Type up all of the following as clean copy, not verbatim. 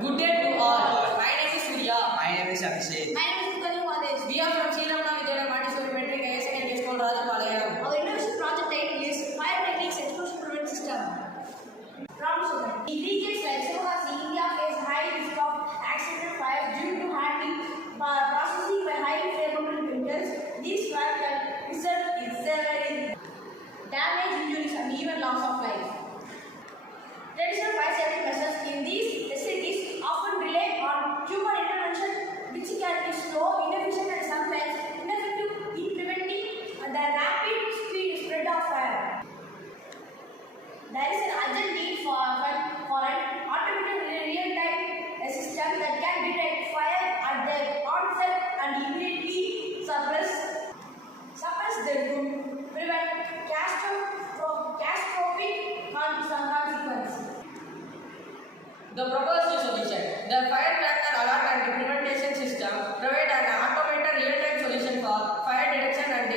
Good day to all. My name is Surya. My name is Abhishek. My name is Kali. We are from Sriramna Vidyalaya Montessori Metric Higher Secondary School, Rajapalayam. Our innovation project title is Pyrotechnics Explosion Prevention System. Problem solved. In regions like Sohasi, India face high risk of accidental fire due to handling processing by highly flammable chemicals. This fire can result in severe damage, injuries, and even loss of life. Traditional fire safety measures in these facilities often rely on human intervention, which can be slow, inefficient, and sometimes ineffective in preventing the rapid spread of fire. There is an urgent need for an automated real-time system that can detect fire at their onset and immediately suppress them to prevent catastrophic consequences. The proposed solution. The firecracker alert and prevention system provide an automated real-time solution for fire detection and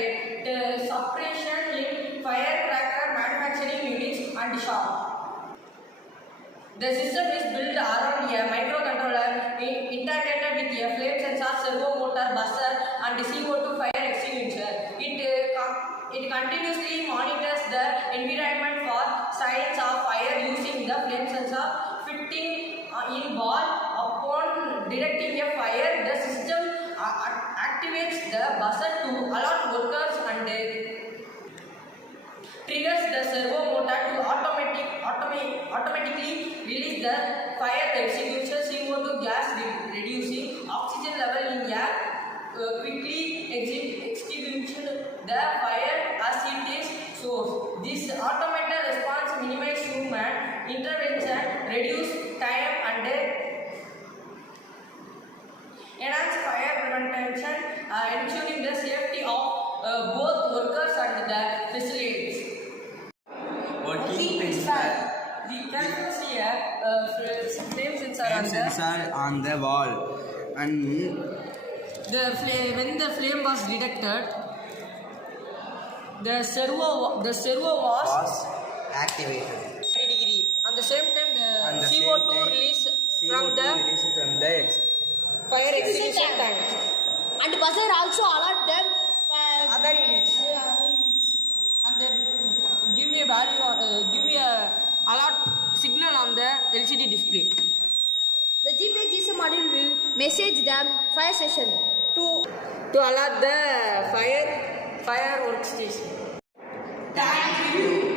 suppression in firecracker manufacturing units and shops. The system is built around a microcontroller integrated with a flame sensor, servo motor, buzzer, and CO2 fire extinguisher. It continuously monitors the environment for signs of fire using the flame sensor fitting in wall. Upon detecting a fire, the system activates the buzzer to alert workers and triggers the servo motor to automatically release the fire extinguisher CO2 gas, reducing oxygen level in air, quickly extinguishing the fire as it is source. This automated response minimizes human intervention, reduce time and enhance fire prevention, ensuring the safety of both workers and the facilities. Working principle. We can see a flame sensor On the wall, and when the flame was detected, the servo was activated. 30 degree. At the same time, the CO2 release from the fire extinguisher tank. And buzzer also alert them. Other units. And then give me a value, give me a alert signal on the LCD display. The GPS GSM module will message them fire station to alert the fire workstation. Thank you.